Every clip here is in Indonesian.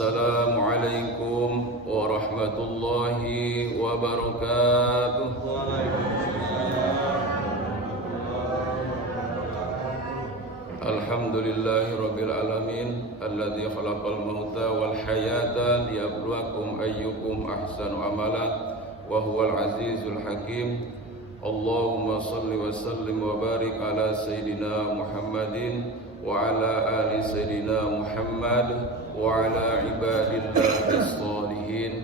Assalamualaikum warahmatullahi wabarakatuh. Alhamdulillahi rabbil alamin alladzi khalaqal mauta wal hayata liyabluwakum ayyukum ahsanu amala wa huwal azizul hakim. Allahumma salli wa sallim wa barik ala sayyidina Muhammadin wa ala ali sayyidina Muhammad wa ala ibadillahi sholihin.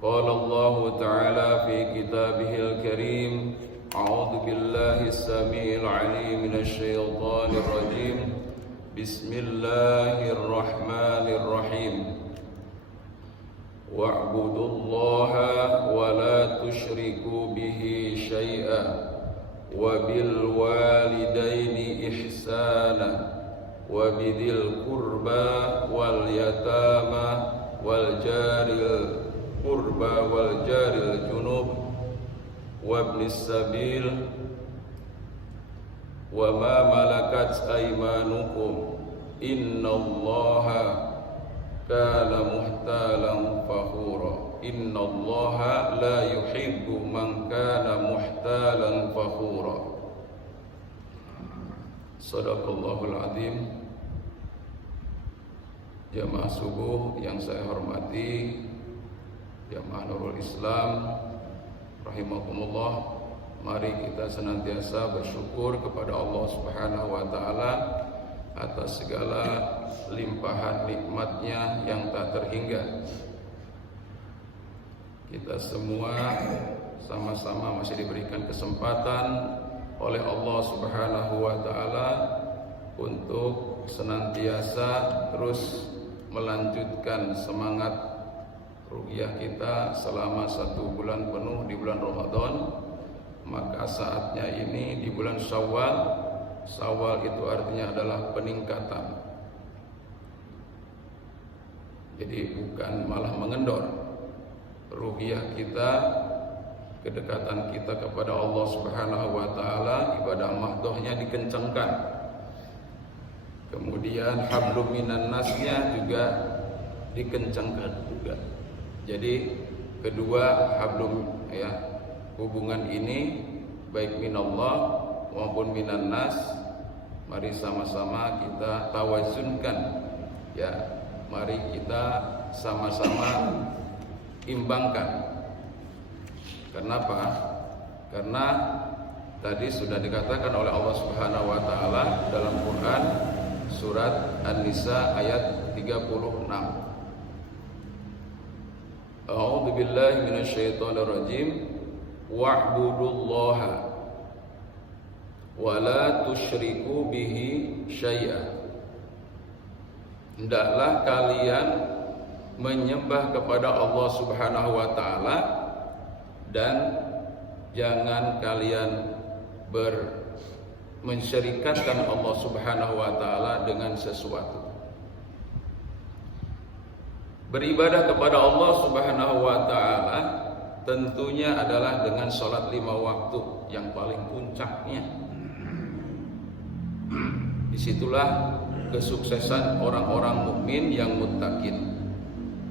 Qala Allah ta'ala fi kitabihil karim, a'udzu billahi as-sami'il 'alim minasy syaithanir rajim. Bismillahirrahmanirrahim. Wa'budullaha wa la tusyriku bihi syai'an wa bil walidaini ihsana wa bidil qurba wal yatama wal jaril qurba wal jaril junub wa ibnis sabil wa ma malakat aymanukum innallaha kana muhtalan fakhura. Innallaha la yuhibbu man kana muhtalan fakhura. Shadaqallahul azim. Jamaah subuh yang saya hormati, jamaah Nurul Islam rahimakumullah, mari kita senantiasa bersyukur kepada Allah Subhanahu wa taala atas segala limpahan nikmatnya yang tak terhingga. Kita semua sama-sama masih diberikan kesempatan oleh Allah Subhanahu wa taala untuk senantiasa terus melanjutkan semangat ruqyah kita selama 1 bulan penuh di bulan Ramadan. Maka saatnya ini di bulan Syawal. Syawal itu artinya adalah peningkatan. Jadi bukan malah mengendor. Ruqyah kita, kedekatan kita kepada Allah Subhanahu wa taala, ibadah mahdohnya dikencangkan. Kemudian hablum minan nasnya juga dikencangkan juga. Jadi kedua hablum hubungan ini baik minallah maupun minan nas, mari sama-sama kita tawazunkan mari kita sama-sama imbangkan. Kenapa? Karena tadi sudah dikatakan oleh Allah Subhanahu wa taala dalam Quran surat An-Nisa ayat 36. A'udzu billahi minasyaitonir rajim. Wa'budullaha wa la tusyriku bihi syai'a. Hendaklah kalian menyembah kepada Allah Subhanahu wa taala dan jangan kalian mensyirikatkan Allah Subhanahu wa taala dengan sesuatu. Beribadah kepada Allah Subhanahu wa taala tentunya adalah dengan salat 5 waktu yang paling puncaknya. Disitulah kesuksesan orang-orang mukmin yang muttaqin.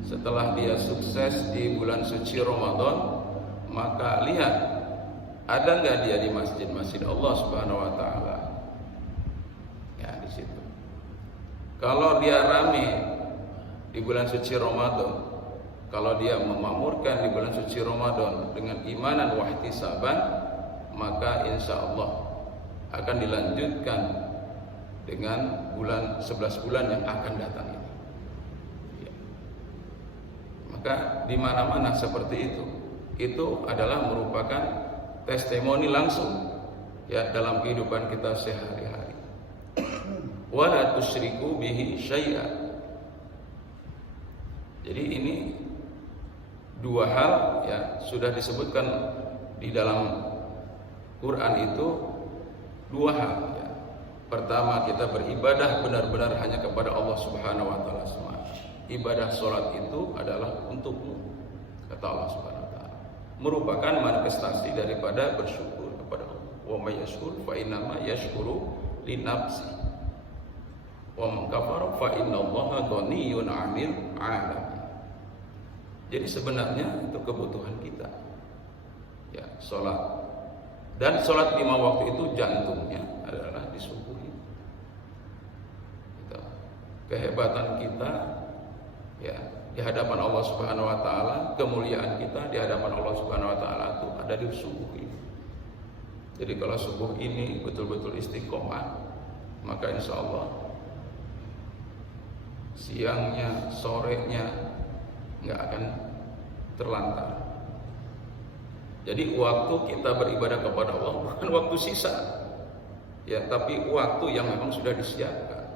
Setelah dia sukses di bulan suci Ramadan, maka lihat ada enggak dia di masjid-masjid Allah Subhanahu wa taala? Ya, di situ. Kalau dia rame di bulan suci Ramadan, kalau dia memakmurkan di bulan suci Ramadan dengan imanan wa ihtisaban, maka insyaallah akan dilanjutkan dengan 11 bulan yang akan datang ini. Maka di mana-mana seperti itu adalah merupakan testimoni langsung dalam kehidupan kita sehari-hari. Wa la tusyriku bihi syai'a. Jadi ini 2 hal sudah disebutkan di dalam Quran itu 2 hal. Pertama, kita beribadah benar-benar hanya kepada Allah Subhanahu wa taala semata. Ibadah salat itu adalah untukmu, kata Allah Subhanahu wa taala. Merupakan manifestasi daripada bersyukur kepada Allah. Wa may yashkur fa innama yashkuru li nafsi. Wa man kafara fa innallaha ghaniyyun 'anil 'alamin. Jadi sebenarnya itu kebutuhan kita. Ya, salat. Dan salat 5 waktu itu jantungnya adalah di subuh ini. Gitu. Kehebatan kita ya di hadapan Allah Subhanahu wa taala, kemuliaan kita di hadapan Allah Subhanahu wa taala itu ada di subuh ini. Jadi kalau subuh ini betul-betul istiqomah, maka insya Allah siangnya, sorenya nggak akan terlantar. Jadi waktu kita beribadah kepada Allah bukan waktu sisa, ya, tapi waktu yang memang sudah disiapkan.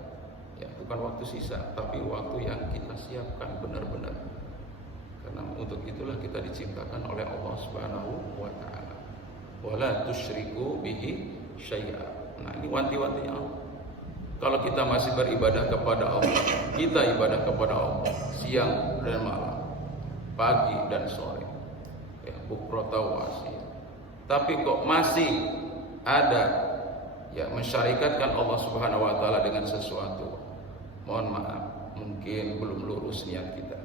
Ya, bukan waktu sisa, tapi waktu yang kita siapkan benar-benar. Karena untuk itulah kita diciptakan oleh Allah Subhanahu wa taala. Wala tusyriku bihi syai'a. Nah, ini wanti-wantinya Allah. Kalau kita masih beribadah kepada Allah, kita ibadah kepada Allah siang dan malam, pagi dan sore, ya, bukrata wa asyia. Tapi kok masih ada ya mensyarikatkan Allah Subhanahu wa taala dengan sesuatu, mohon maaf, mungkin belum lurus niat kita.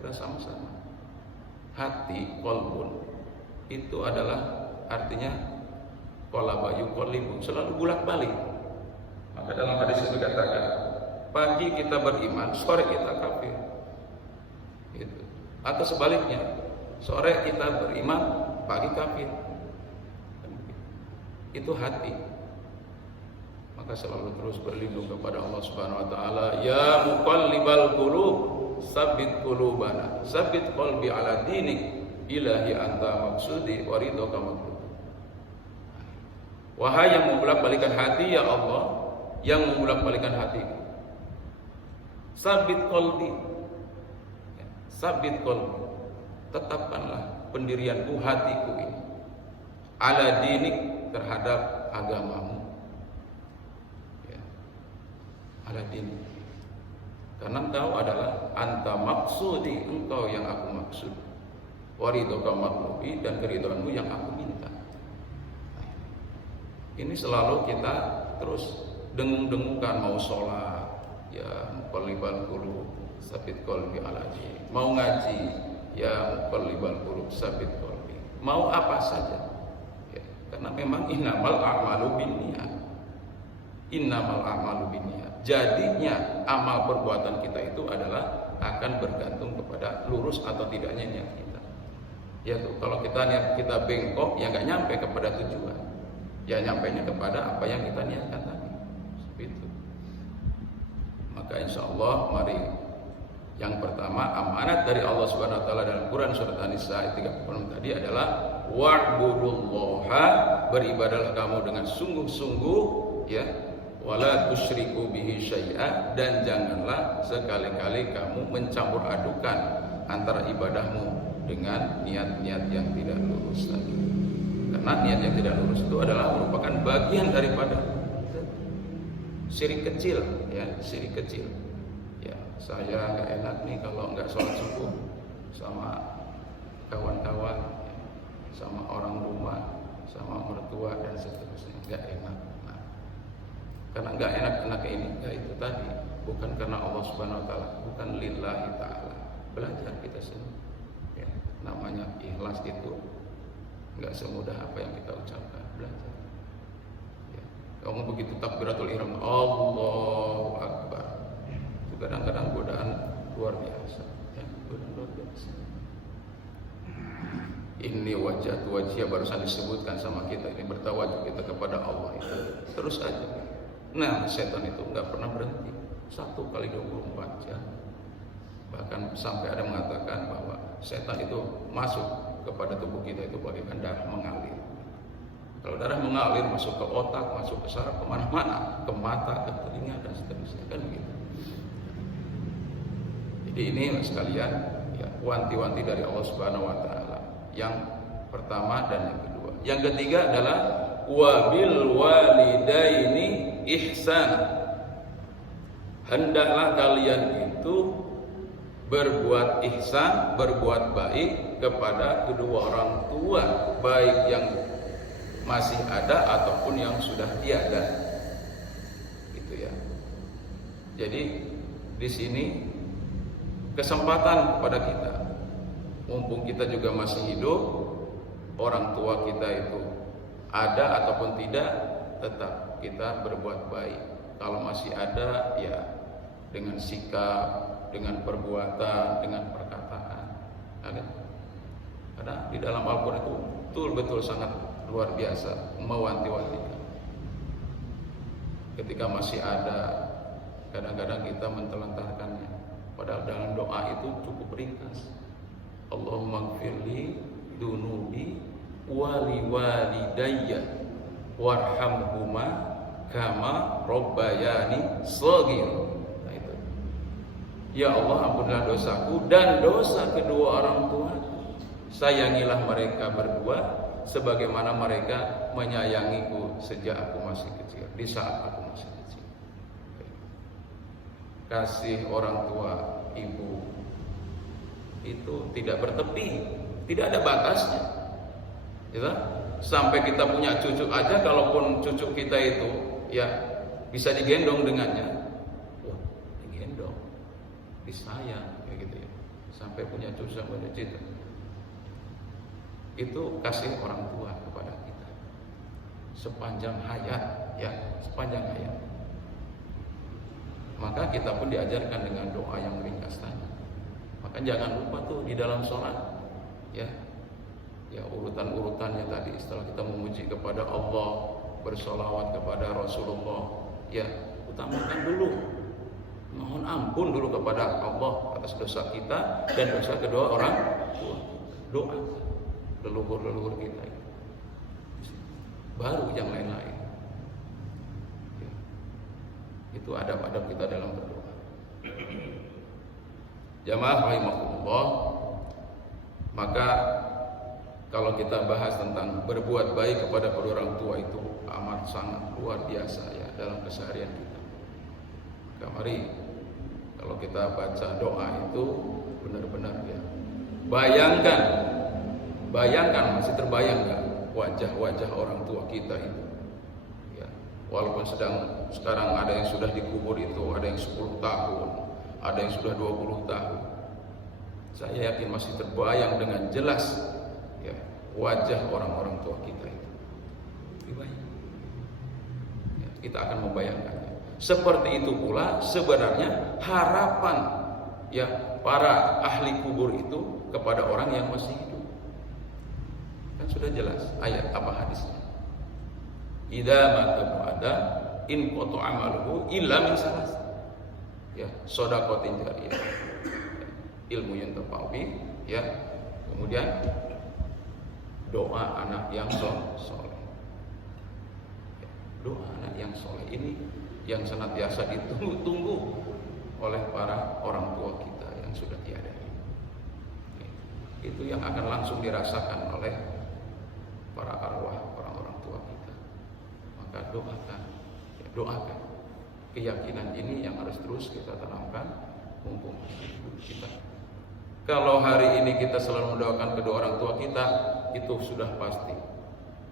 Kita sama-sama. Hati, qalbun, itu adalah artinya qalaba yuqallibu, selalu bolak-balik. Maka dalam hadis itu dikatakan, pagi kita beriman, sore kita kafir. Gitu. Atau sebaliknya, sore kita beriman, pagi kafir. Itu hati. Maka selalu terus berlindung kepada Allah Subhanahu wa taala, ya muqallibal qulub, tsabbit qulubana, tsabbit qalbi ala dinik, ilahi anta maksudi wa ridhoka matlub. Wahai yang membolak-balikan hati, ya Allah, yang membolak-balikan hatiku, sabit qalbi, sabit qalbi, tetapkanlah pendirianku, hatiku ini, ala dinik, terhadap agamamu, ya, ala dinik, karena engkau adalah anta maksudi, engkau yang aku maksud, waridhoka matlubi, dan keridhaanmu yang aku minta. Ini selalu kita terus dengung-dengungkan, mau sholat, ya muqallibal qulub, tsabbit qalbi ala dinik, mau ngaji, ya muqallibal qulub, tsabbit qalbi, mau apa saja, ya, karena memang innamal a'malu binniyat, innamal a'malu binniyat. Jadinya amal perbuatan kita itu adalah akan bergantung kepada lurus atau tidaknya niat kita. Ya tuh, kalau kita niat kita bengkok, ya nggak nyampe kepada tujuan, ya nyampainya kepada apa yang kita niatkan tadi. Itu. Maka insya Allah mari yang pertama, amanat dari Allah Subhanahu wa taala dalam Quran surat An-Nisa ayat 36 tadi adalah wa'budullaha, beribadahlah kamu dengan sungguh-sungguh, ya, wala tusyriku bihi syai'a, dan janganlah sekali-kali kamu mencampur adukan antara ibadahmu dengan niat-niat yang tidak lurus tadi. Karena niat yang tidak lurus itu adalah merupakan bagian daripada syirik kecil, ya, syirik kecil. Ya, saya nggak enak nih kalau nggak sholat subuh sama kawan-kawan, ya, sama orang rumah, sama mertua dan seterusnya, nggak enak. Nah, karena nggak enak ini, ya itu tadi, bukan karena Allah Subhanahu wa taala, bukan lillahi taala. Belajar kita semua, ya, namanya ikhlas itu nggak semudah apa yang kita ucapkan. Belajar. Kamu begitu takbiratul ihram, Allahu Akbar, itu kadang-kadang godaan luar biasa, ya, godaan luar biasa. Ini wajah wajah barusan disebutkan sama kita, ini bertawajuh kita kepada Allah itu terus aja. Nah, setan itu nggak pernah berhenti, 1 kali 24 jam. Bahkan sampai ada mengatakan bahwa setan itu masuk kepada tubuh kita itu bagaikan darah mengalir. Kalau darah mengalir masuk ke otak, masuk ke saraf, kemana-mana, ke mata, ke telinga, dan seterusnya, kan begitu. Jadi ini sekalian, ya, wanti-wanti dari Allah Subhanahu wa taala. Yang pertama dan yang kedua. Yang ketiga adalah wabil walidaini ihsan. Hendaklah kalian itu berbuat ihsan, berbuat baik kepada kedua orang tua, baik yang masih ada ataupun yang sudah tiada, gitu ya. Jadi di sini kesempatan kepada kita, mumpung kita juga masih hidup, orang tua kita itu ada ataupun tidak, tetap kita berbuat baik. Kalau masih ada, ya dengan sikap, dengan perbuatan, dengan perkataan. Ada? Karena di dalam Al-Quran itu betul-betul sangat luar biasa mewanti-wantikan. Ketika masih ada, kadang-kadang kita mentelantarkannya. Padahal dalam doa itu cukup ringkas. Allahumma gfirli dunubi wali walidayya warhamhuma kama rabbayani shaghir. Nah itu. Ya Allah, ampunilah dosaku dan dosa kedua orang tua. Sayangilah mereka berdua sebagaimana mereka menyayangiku sejak aku masih kecil, di saat aku masih kecil. Kasih orang tua ibu itu tidak bertepi, tidak ada batasnya. Ya, sampai kita punya cucu aja, kalaupun cucu kita itu ya bisa digendong dengannya, wah digendong, disayang kayak gitu ya. Sampai punya cucu sampai cucu itu kasih orang tua kepada kita sepanjang hayat, ya sepanjang hayat. Maka kita pun diajarkan dengan doa yang ringkas tadi. Maka jangan lupa tuh di dalam sholat, ya urutan-urutannya tadi. Setelah kita memuji kepada Allah, bersolawat kepada Rasulullah, ya utamakan dulu, mohon ampun dulu kepada Allah atas dosa kita dan dosa kedua orang tua. Doa leluhur kita, baru yang lain-lain. Itu adab-adab kita dalam berdoa. Jamaah rahimakumullah, maka kalau kita bahas tentang berbuat baik kepada kedua orang tua itu amat sangat luar biasa ya dalam keseharian kita. Maka mari kalau kita baca doa itu benar-benar ya bayangkan, masih terbayang nggak wajah-wajah orang tua kita itu? Walaupun sekarang ada yang sudah dikubur itu, ada yang 10 tahun, ada yang sudah 20 tahun. Saya yakin masih terbayang dengan jelas ya, wajah orang-orang tua kita itu. Ya, kita akan membayangkannya. Seperti itu pula sebenarnya harapan ya para ahli kubur itu kepada orang yang masih hidup. Kan sudah jelas ayat apa hadisnya. Idza mata adam in qata amaluhu illa min salas. Ya, shadaqatin jariyah. Ilmu yang terpawi, ya. Kemudian doa anak yang soleh. Ya, doa anak yang soleh ini yang senantiasa ditunggu-tunggu oleh para orang tua kita yang sudah tiada. Itu yang akan langsung dirasakan oleh para arwah orang-orang tua kita. Maka doakan keyakinan ini yang harus terus kita tanamkan mumpung hidup kita. Kalau hari ini kita selalu mendoakan kedua orang tua kita, itu sudah pasti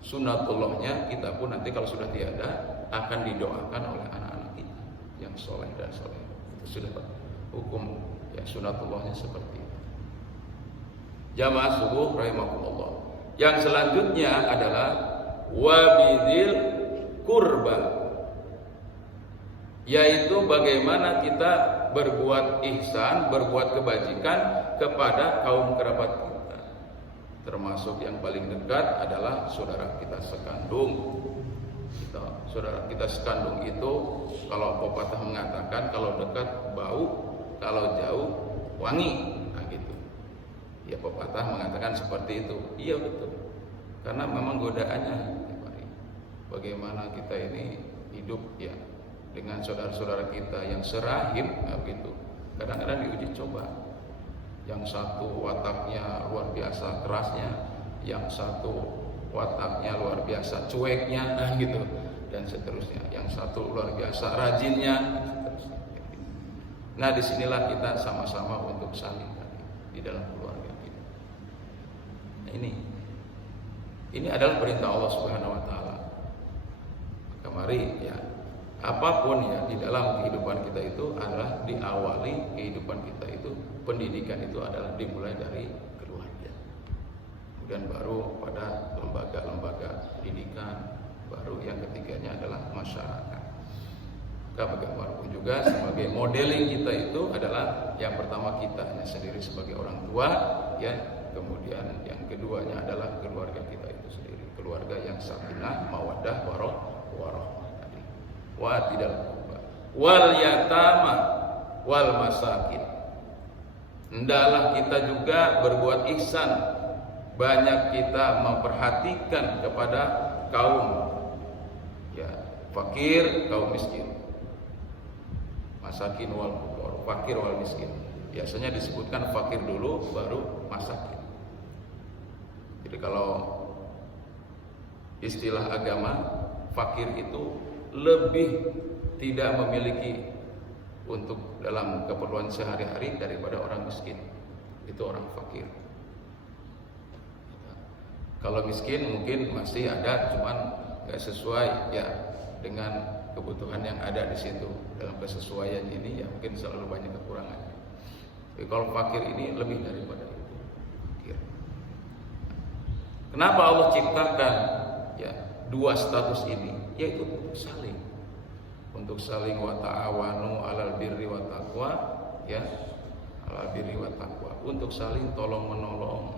sunatullahnya kita pun nanti kalau sudah tiada akan didoakan oleh anak-anak kita yang soleh dan soleh. Itu sudah hukum ya sunatullahnya seperti itu. Jamaah subuh rahimakumullah. Yang selanjutnya adalah wabidil kurba, yaitu bagaimana kita berbuat ihsan, berbuat kebajikan kepada kaum kerabat kita. Termasuk yang paling dekat adalah saudara kita sekandung. Saudara kita sekandung itu kalau pepatah mengatakan kalau dekat bau, kalau jauh wangi. Nah gitu. Ya pepatah mengatakan seperti itu. Iya betul. Karena memang godaannya bagaimana kita ini hidup ya dengan saudara-saudara kita yang serahim, gitu. Kadang-kadang diuji coba. Yang satu wataknya luar biasa kerasnya, yang satu wataknya luar biasa cueknya, gitu, dan seterusnya. Yang satu luar biasa rajinnya, dan seterusnya. Nah, disinilah kita sama-sama untuk saling di dalam keluarga kita. Nah, ini adalah perintah Allah Subhanahu Wa Taala. Maka mari ya apapun ya di dalam kehidupan kita itu adalah diawali kehidupan kita itu, pendidikan itu adalah dimulai dari keluarga, kemudian baru pada lembaga-lembaga pendidikan, baru yang ketiganya adalah masyarakat. Maka bagaimanapun juga sebagai modeling kita itu adalah yang pertama kitanya sendiri sebagai orang tua, ya, kemudian yang keduanya adalah keluarga kita itu sendiri, keluarga yang sakinah, mawaddah, warahmah. Wa tidak wal yatama wal masakin. Hendaklah kita juga berbuat ihsan, banyak kita memperhatikan kepada kaum ya fakir, kaum miskin. Masakin wal fuqara, fakir wal miskin. Biasanya disebutkan fakir dulu baru masakin. Jadi kalau istilah agama, fakir itu lebih tidak memiliki untuk dalam keperluan sehari-hari daripada orang miskin. Itu orang fakir. Kalau miskin mungkin masih ada, cuman nggak sesuai ya dengan kebutuhan yang ada di situ. Dalam kesesuaian ini ya mungkin selalu banyak kekurangannya. Tapi kalau fakir ini lebih daripada itu. Fakir. Kenapa Allah ciptakan ya dua status ini? Yaitu untuk saling wa ta'awanu 'alal birri wa taqwa, ya, 'alal birri wa taqwa, untuk saling tolong menolong.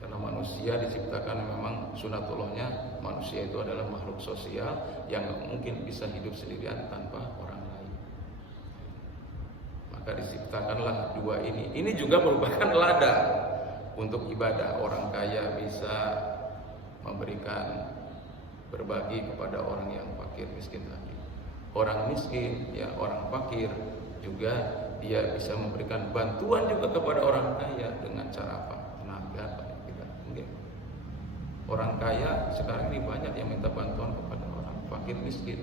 Karena manusia diciptakan memang sunatullahnya, manusia itu adalah makhluk sosial yang mungkin bisa hidup sendirian tanpa orang lain. Maka diciptakanlah dua ini. Ini juga merupakan ladang untuk ibadah. Orang kaya bisa memberikan, berbagi kepada orang yang fakir miskin tadi. Orang miskin, ya orang fakir juga dia bisa memberikan bantuan juga kepada orang kaya dengan cara apa? Tenaga, tidak mungkin. Orang kaya sekarang ini banyak yang minta bantuan kepada orang fakir miskin,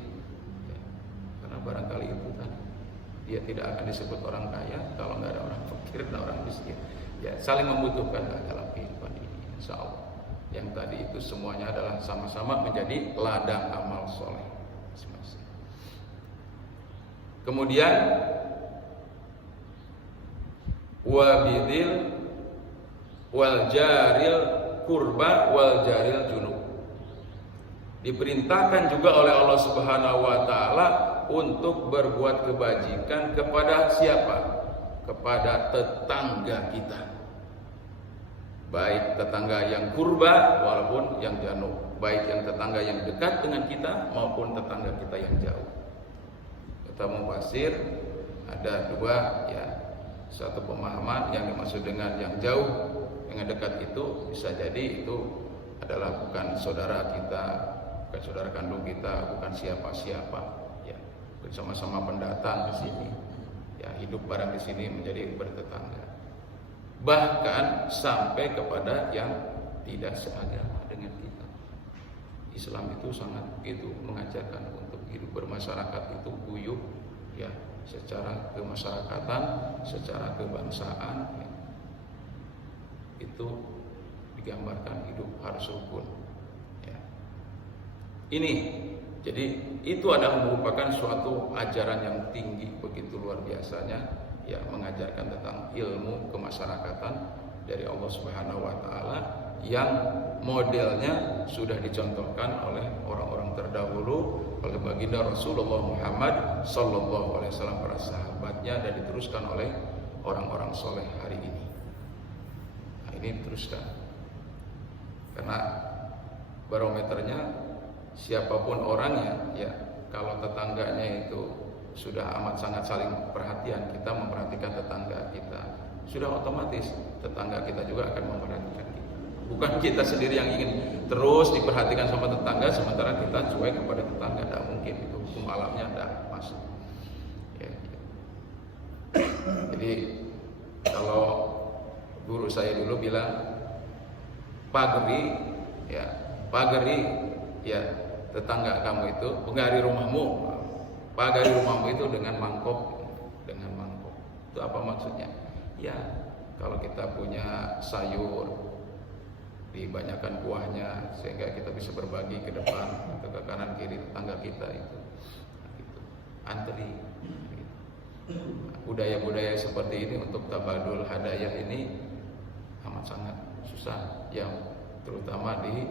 ya. Karena barangkali itu tadi dia tidak akan disebut orang kaya kalau nggak ada orang fakir dan orang miskin. Ya saling membutuhkan dalam kehidupan ini, insya Allah. Yang tadi itu semuanya adalah sama-sama menjadi ladang amal soleh masing-masing. Kemudian wabidil wal jaril kurba wal jaril junub. Diperintahkan juga oleh Allah Subhanahu wa taala untuk berbuat kebajikan kepada siapa? Kepada tetangga kita. Baik tetangga yang kurba walaupun yang janub, baik yang tetangga yang dekat dengan kita maupun tetangga kita yang jauh. Kita mufasir ada dua ya, satu pemahaman yang dimaksud dengan yang jauh dengan dekat itu bisa jadi itu adalah bukan saudara kita, bukan saudara kandung kita, bukan siapa-siapa ya, bersama-sama pendatang di sini ya, hidup bareng di sini menjadi bertetangga. Bahkan sampai kepada yang tidak seagama dengan kita. Islam itu sangat itu mengajarkan untuk hidup bermasyarakat itu guyup ya, secara kemasyarakatan, secara kebangsaan ya. Itu digambarkan hidup harus rukun ya. Ini jadi itu adalah merupakan suatu ajaran yang tinggi begitu luar biasanya ya, mengajarkan tentang ilmu kemasyarakatan dari Allah Subhanahu wa taala yang modelnya sudah dicontohkan oleh orang-orang terdahulu, oleh baginda Rasulullah Muhammad sallallahu alaihi wasallam, para sahabatnya, dan diteruskan oleh orang-orang soleh hari ini. Nah, ini diteruskan. Karena barometernya siapapun orangnya ya, kalau tetangganya itu sudah amat sangat saling perhatian, kita memperhatikan tetangga kita, sudah otomatis tetangga kita juga akan memperhatikan kita. Bukan kita sendiri yang ingin terus diperhatikan sama tetangga sementara kita cuek kepada tetangga, tidak mungkin, itu hukum alamnya tidak masuk ya. Jadi kalau guru saya dulu bilang pagari ya tetangga kamu itu pagari rumahmu. Pagari rumahmu itu dengan mangkok. Itu apa maksudnya? Ya, kalau kita punya sayur, dibanyakan kuahnya sehingga kita bisa berbagi ke depan atau ke kanan kiri tetangga kita itu. antri. Budaya-budaya seperti ini untuk tabadul hadayah ini amat sangat susah, yang terutama di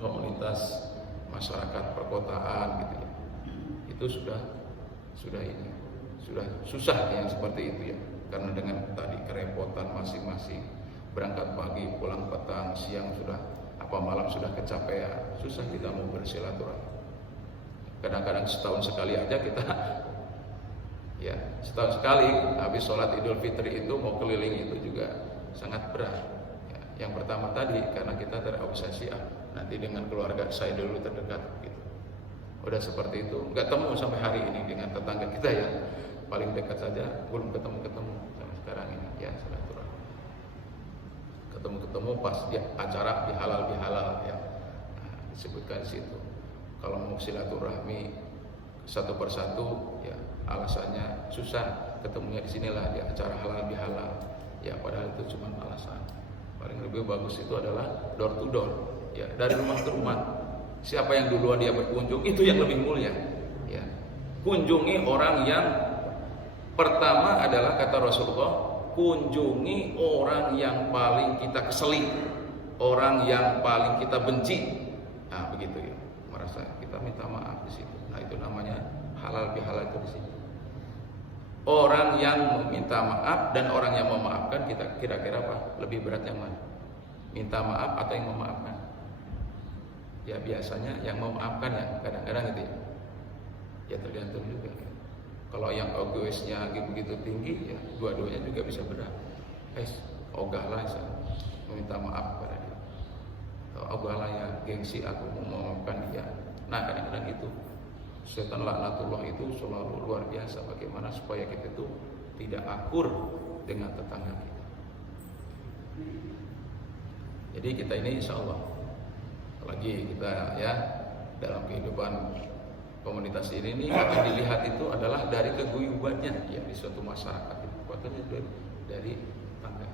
komunitas masyarakat perkotaan gitu ya. Itu sudah susah yang seperti itu ya, karena dengan tadi kerepotan masing-masing, berangkat pagi pulang petang, siang sudah malam sudah kecapean, susah kita mau bersilaturahmi. Kadang-kadang setahun sekali aja kita ya, setahun sekali habis sholat Idul Fitri itu mau keliling itu juga sangat berat ya. Yang pertama tadi karena kita terobsesi nanti dengan keluarga saya dulu terdekat gitu. Udah seperti itu, nggak temu sampai hari ini dengan tetangga kita ya, paling dekat saja belum ketemu sampai sekarang ini ya, silaturahmi. Ketemu pas ya acara bihalal ya, disebutkan di situ. Kalau mau silaturahmi satu persatu ya, alasannya susah, ketemunya di sinilah di acara halal bihalal ya, padahal itu cuma alasan. Paling lebih bagus itu adalah door to door ya, dari rumah ke rumah. Siapa yang duluan dia berkunjung itu yang lebih mulia ya. Kunjungi orang yang pertama adalah kata Rasulullah, kunjungi orang yang paling kita keseli, orang yang paling kita benci. Nah begitu ya, merasa kita minta maaf di situ. Nah itu namanya halal bihalal itu di sini. Orang yang meminta maaf dan orang yang memaafkan, kita kira-kira apa? Lebih berat yang mana? Minta maaf atau yang memaafkan? Ya biasanya yang memaafkan ya, kadang-kadang gitu ya. Ya tergantung juga ya. Kalau yang egoisnya begitu tinggi ya, dua-duanya juga bisa berat. Ogahlah meminta maaf kepada dia. Ogahlah ya, gengsi aku mau memaafkan dia. Nah kadang-kadang itu setan laknatullah itu selalu luar biasa, bagaimana supaya kita itu tidak akur dengan tetangga kita. Jadi kita ini insya Allah, lagi kita ya dalam kehidupan komunitas ini akan dilihat itu adalah dari keguyubannya ya di suatu masyarakat itu, kuatnya dari tangga.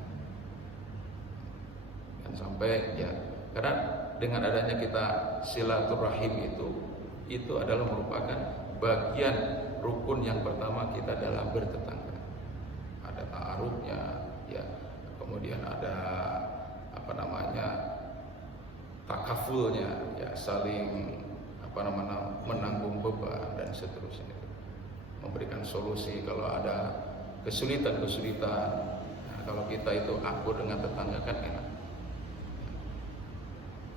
Dan sampai ya, karena dengan adanya kita silaturahim itu adalah merupakan bagian rukun yang pertama kita dalam bertetangga. Ada ta'arufnya ya, kemudian ada takafulnya ya, saling menanggung beban dan seterusnya, memberikan solusi kalau ada kesulitan. Nah, kalau kita itu akur dengan tetangga kan enak.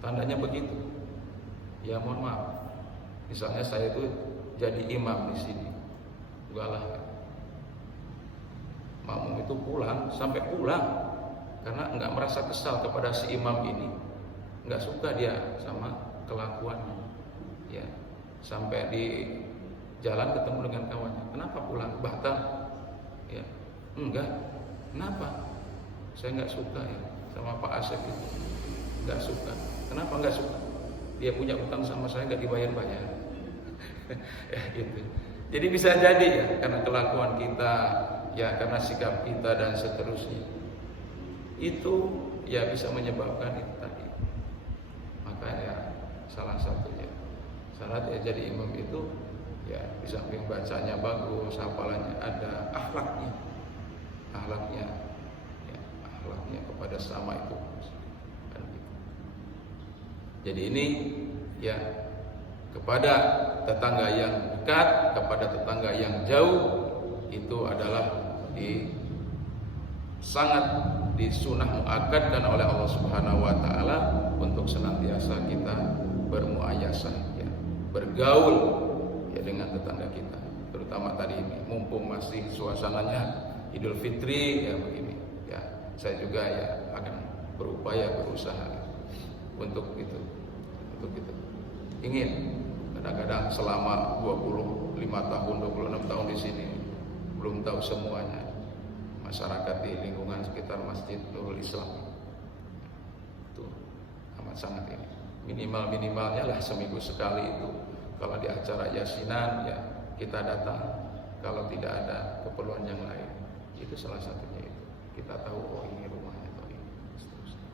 Tandanya begitu. Ya mohon maaf, misalnya saya itu jadi imam di sini, ugalah makmum itu sampai pulang karena nggak merasa kesal kepada si imam ini, nggak suka dia sama kelakuannya. Ya, sampai di jalan ketemu dengan kawannya, kenapa pulang? Batal? Ya, enggak. Kenapa? Saya nggak suka ya sama Pak Asep itu, nggak suka. Kenapa nggak suka? Dia punya utang sama saya nggak dibayar-bayar. Ya gitu. Jadi bisa jadi ya karena kelakuan kita, ya karena sikap kita dan seterusnya, itu ya bisa menyebabkan itu tadi. Maka ya salah satunya syarat ya jadi imam itu ya di samping bacanya bagus, hafalannya ada, akhlaknya kepada sama itu kan gitu. Jadi ini ya kepada tetangga yang dekat, kepada tetangga yang jauh, itu adalah sangat disunah muakkadkan oleh Allah Subhanahu wa taala untuk senantiasa kita bermuayasah ya, bergaul ya dengan tetangga kita, terutama tadi ini mumpung masih suasananya Idul Fitri ya begini ya, saya juga ya akan berusaha untuk itu ingin. Kadang-kadang selama 25 tahun 26 tahun di sini belum tahu semuanya masyarakat di lingkungan sekitar Masjid Nurul Islam itu amat sangat ini. Minimalnya lah seminggu sekali itu kalau di acara yasinan ya kita datang, kalau tidak ada keperluan yang lain itu salah satunya itu kita tahu oh ini rumahnya atau ini seterusnya.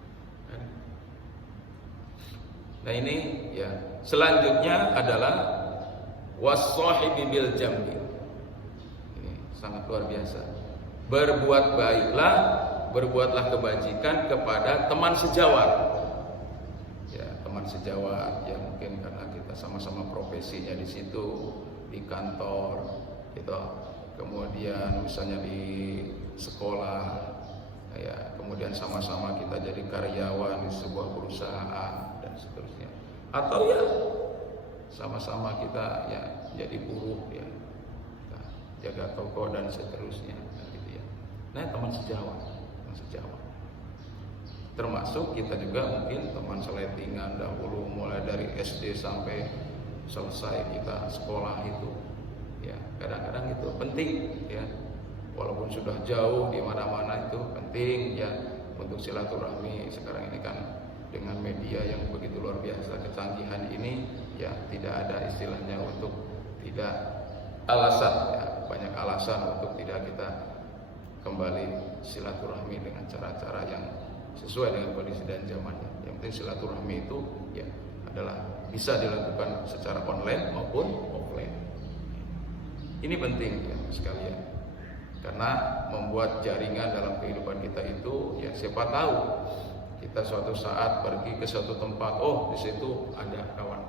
Nah ini ya selanjutnya adalah was-sahibi bil jambi. Ini sangat luar biasa. Berbuat baiklah, berbuatlah kebajikan kepada teman sejawat. Ya, teman sejawat ya mungkin karena kita sama-sama profesinya di situ, di kantor, gitu. Kemudian misalnya di sekolah, ya, kemudian sama-sama kita jadi karyawan di sebuah perusahaan dan seterusnya. Atau ya sama-sama kita ya jadi buruh ya, kita jaga toko dan seterusnya, gitu ya. Nah, teman sejawat. Termasuk kita juga mungkin teman seletingan dahulu mulai dari SD sampai selesai kita sekolah itu. Ya, kadang-kadang itu penting ya. Walaupun sudah jauh di mana-mana itu penting ya untuk silaturahmi. Sekarang ini kan dengan media yang begitu luar biasa kecanggihan ini ya tidak ada istilahnya untuk tidak alasan ya, banyak alasan untuk tidak kita kembali silaturahmi dengan cara-cara yang sesuai dengan kondisi dan zamannya. Yang penting silaturahmi itu ya adalah bisa dilakukan secara online maupun offline. Ini penting ya sekalian, karena membuat jaringan dalam kehidupan kita itu ya siapa tahu kita suatu saat pergi ke suatu tempat, oh di situ ada kawan,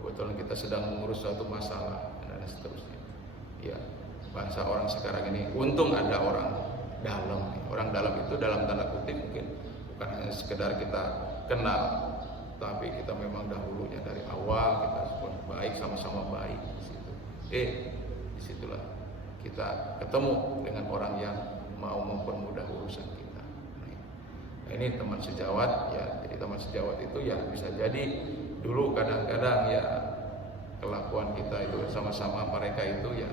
kebetulan kita sedang mengurus suatu masalah dan seterusnya. Ya bahasa orang sekarang ini, untung ada orang dalam. Orang dalam itu dalam tanda kutip mungkin bukan hanya sekedar kita kenal, tapi kita memang dahulunya dari awal kita baik, sama-sama baik. Disitulah kita ketemu dengan orang yang mau mempermudah urusan kita. Nah, ini teman sejawat ya. Jadi teman sejawat itu ya bisa jadi dulu kadang-kadang ya kelakuan kita itu sama-sama mereka itu ya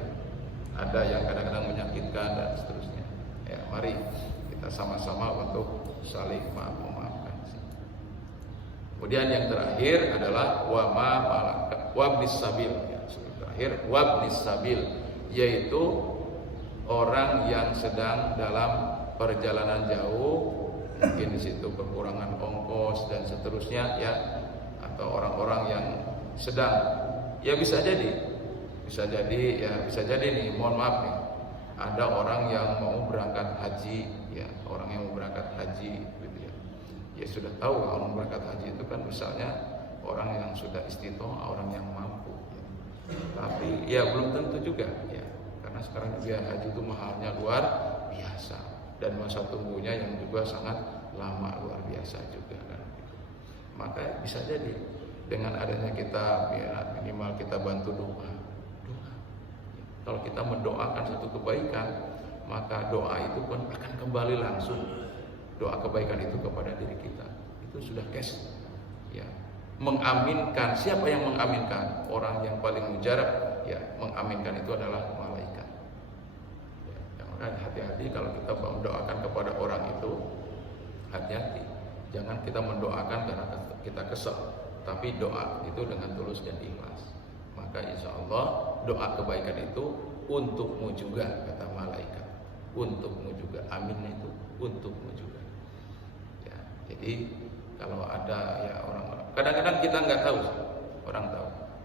ada yang kadang-kadang menyakitkan dan seterusnya. Ya, mari kita sama-sama untuk saling memaafkan. Kemudian yang terakhir adalah wabnis sabil. Terakhir wabnis sabil, yaitu orang yang sedang dalam perjalanan jauh, mungkin di situ kekurangan ongkos dan seterusnya ya, atau orang-orang yang sedang ya bisa jadi nih, mohon maaf nih, ada orang yang mau berangkat haji ya, orang yang mau berangkat haji gitu ya. Ya sudah tahu kalau berangkat haji itu kan misalnya orang yang sudah istiqomah, orang yang mampu. Tapi ya belum tentu juga ya, karena sekarang biaya haji itu mahalnya luar biasa dan masa tunggunya yang juga sangat lama, luar biasa juga kan. Maka bisa jadi dengan adanya kita ya, minimal kita bantu doa. Kalau kita mendoakan satu kebaikan, maka doa itu pun akan kembali langsung. Doa kebaikan itu kepada diri kita itu sudah cash ya. Mengaminkan, siapa yang mengaminkan? Orang yang paling mujarab ya, mengaminkan itu adalah malaikat ya, maka hati-hati kalau kita mendoakan kepada orang itu, hati-hati, jangan kita mendoakan karena kita kesel, tapi doa itu dengan tulus dan ikhlas. Maka insya Allah doa kebaikan itu untukmu juga, kata malaikat, untukmu juga, aminnya itu untukmu juga ya. Jadi kalau ada ya orang, kadang-kadang kita nggak tahu, orang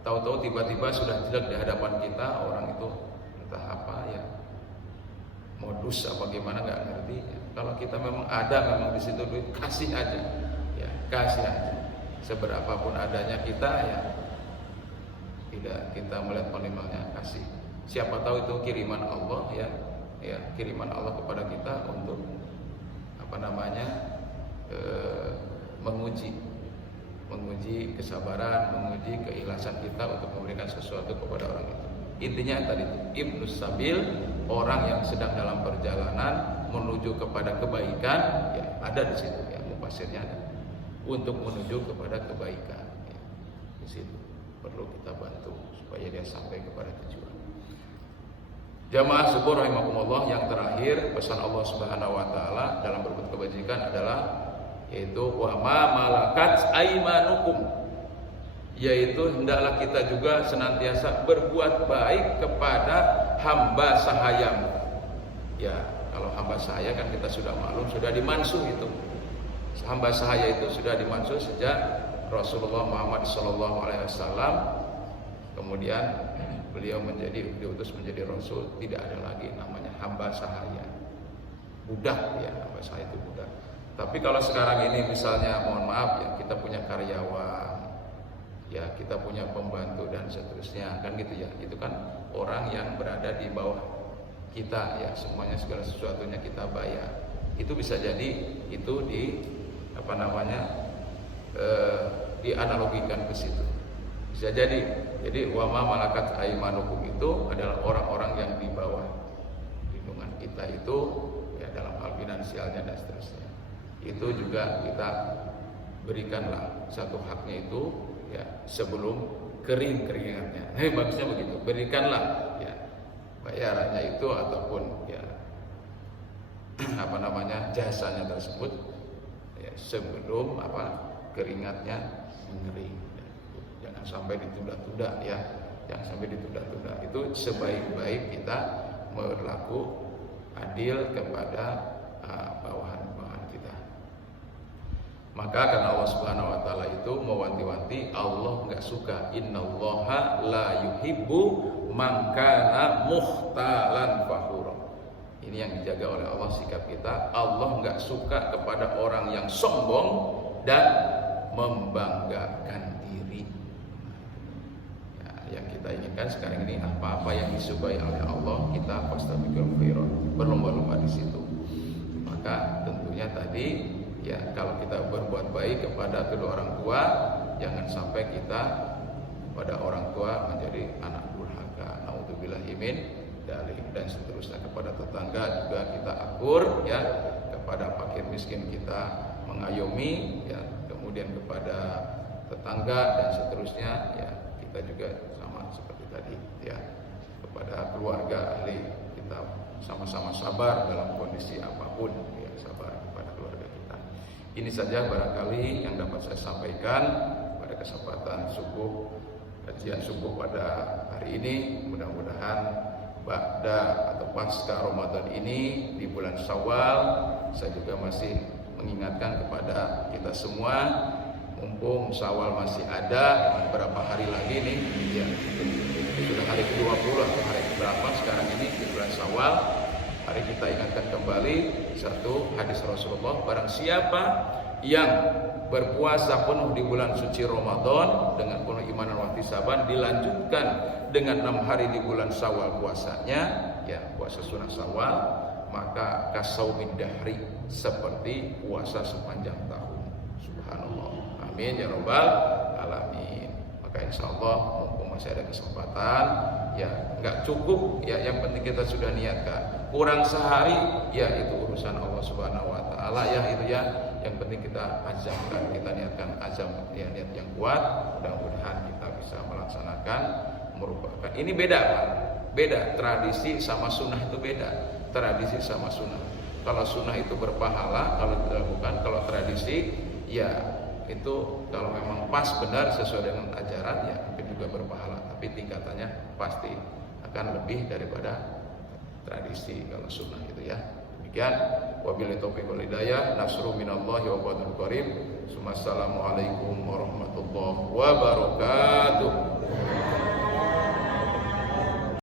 tahu tiba-tiba sudah jelek di hadapan kita, orang itu entah apa ya, modus apa gimana nggak ngerti ya. Kalau kita memang ada memang di situ duit, kasih aja ya, kasih aja seberapapun adanya kita ya, tidak kita melihat minimalnya kasih. Siapa tahu itu kiriman Allah ya, kiriman Allah kepada kita untuk menguji kesabaran, menguji keikhlasan kita untuk memberikan sesuatu kepada orang itu. Intinya tadi itu ibnus sabil, orang yang sedang dalam perjalanan menuju kepada kebaikan ya, ada di situ ya, mufasirnya ada, untuk menuju kepada kebaikan ya. Di situ perlu kita bantu supaya dia sampai kepada tujuan. Jamaah syukur rahimakumullah, yang terakhir pesan Allah Subhanahu wa taala dalam berbuat kebajikan adalah yaitu wa ma malakat aimanukum, yaitu hendaklah kita juga senantiasa berbuat baik kepada hamba sahayamu. Ya, kalau hamba sahaya kan kita sudah maklum, sudah dimansuh itu. Hamba sahaya itu sudah dimansuh sejak Rasulullah Muhammad SAW Kemudian beliau diutus menjadi rasul, tidak ada lagi namanya hamba sahaya, budak ya, hamba sahaya itu budak. Tapi kalau sekarang ini misalnya mohon maaf ya, kita punya karyawan, ya kita punya pembantu dan seterusnya, kan gitu ya. Itu kan orang yang berada di bawah kita ya, semuanya segala sesuatunya kita bayar. Itu bisa jadi itu dianalogikan ke situ. Bisa jadi wama malakat aimanukum itu adalah orang-orang yang di bawah lindungan kita itu ya, dalam hal finansialnya dan seterusnya. Itu juga kita berikanlah satu haknya itu ya sebelum keringatnya. Bagusnya begitu. Berikanlah ya bayarannya itu ataupun ya jasanya tersebut ya sebelum keringatnya mengering. Jangan sampai ditunda-tunda ya. Jangan sampai ditunda-tunda. Itu sebaik-baik kita berlaku adil kepada bawahan-bawahan kita. Maka karena Allah Subhanahu wa taala itu mewanti-wanti, Allah enggak suka, innallaha la yuhibbu man kana mukhtalan fakhura. Ini yang dijaga oleh Allah sikap kita. Allah enggak suka kepada orang yang sombong dan membanggakan diri. Ya, yang kita inginkan sekarang ini apa-apa yang disukai oleh Allah, kita fastabiqul khairat, berlomba-lomba di situ. Maka tentunya tadi ya, kalau kita berbuat baik kepada kedua orang tua, jangan sampai kita pada orang tua menjadi anak durhaka. Naudzubillahi min dzalik, dan seterusnya. Kepada tetangga juga kita akur ya, kepada fakir miskin kita mengayomi ya, kemudian kepada tetangga dan seterusnya ya, kita juga sama seperti tadi ya, kepada keluarga ahli kita sama-sama sabar dalam kondisi apapun ya, sabar kepada keluarga kita. Ini saja barangkali yang dapat saya sampaikan pada kesempatan kajian subuh pada hari ini. Mudah-mudahan ba'da atau pasca Ramadan ini di bulan Syawal, saya juga masih mengingatkan kepada kita semua, mumpung Syawal masih ada beberapa hari lagi nih ya, sudah hari ke-20 atau hari berapa sekarang ini di bulan Syawal. Mari kita ingatkan kembali satu hadis Rasulullah, barang siapa yang berpuasa penuh di bulan suci Ramadan dengan penuh iman dan ihtisaban, dilanjutkan dengan 6 hari di bulan Syawal puasanya ya, puasa sunnah Syawal, maka kasaumid dahri, seperti puasa sepanjang tahun. Subhanallah, amin ya rabbal alamin. Maka insyaallah mumpung masih ada kesempatan ya, nggak cukup ya, yang penting kita sudah niatkan. Kurang sehari ya, itu urusan Allah Subhanahu wa taala ya, itu ya. Yang penting kita azamkan, kita niatkan azam ya, niat yang kuat. Mudah-mudahan kita bisa melaksanakan, merupakan ini beda Pak. Beda, tradisi sama sunnah itu beda. Tradisi sama sunnah. Kalau sunnah itu berpahala kalau dilakukan, kalau tradisi ya itu kalau memang pas benar sesuai dengan ajaran ya mungkin juga berpahala, tapi tingkatannya pasti akan lebih daripada tradisi kalau sunnah itu ya. Demikian, wabillahi taufiq wal hidayah, nasru minallahi wa fadlun qarib. Assalamualaikum warahmatullahi wabarakatuh.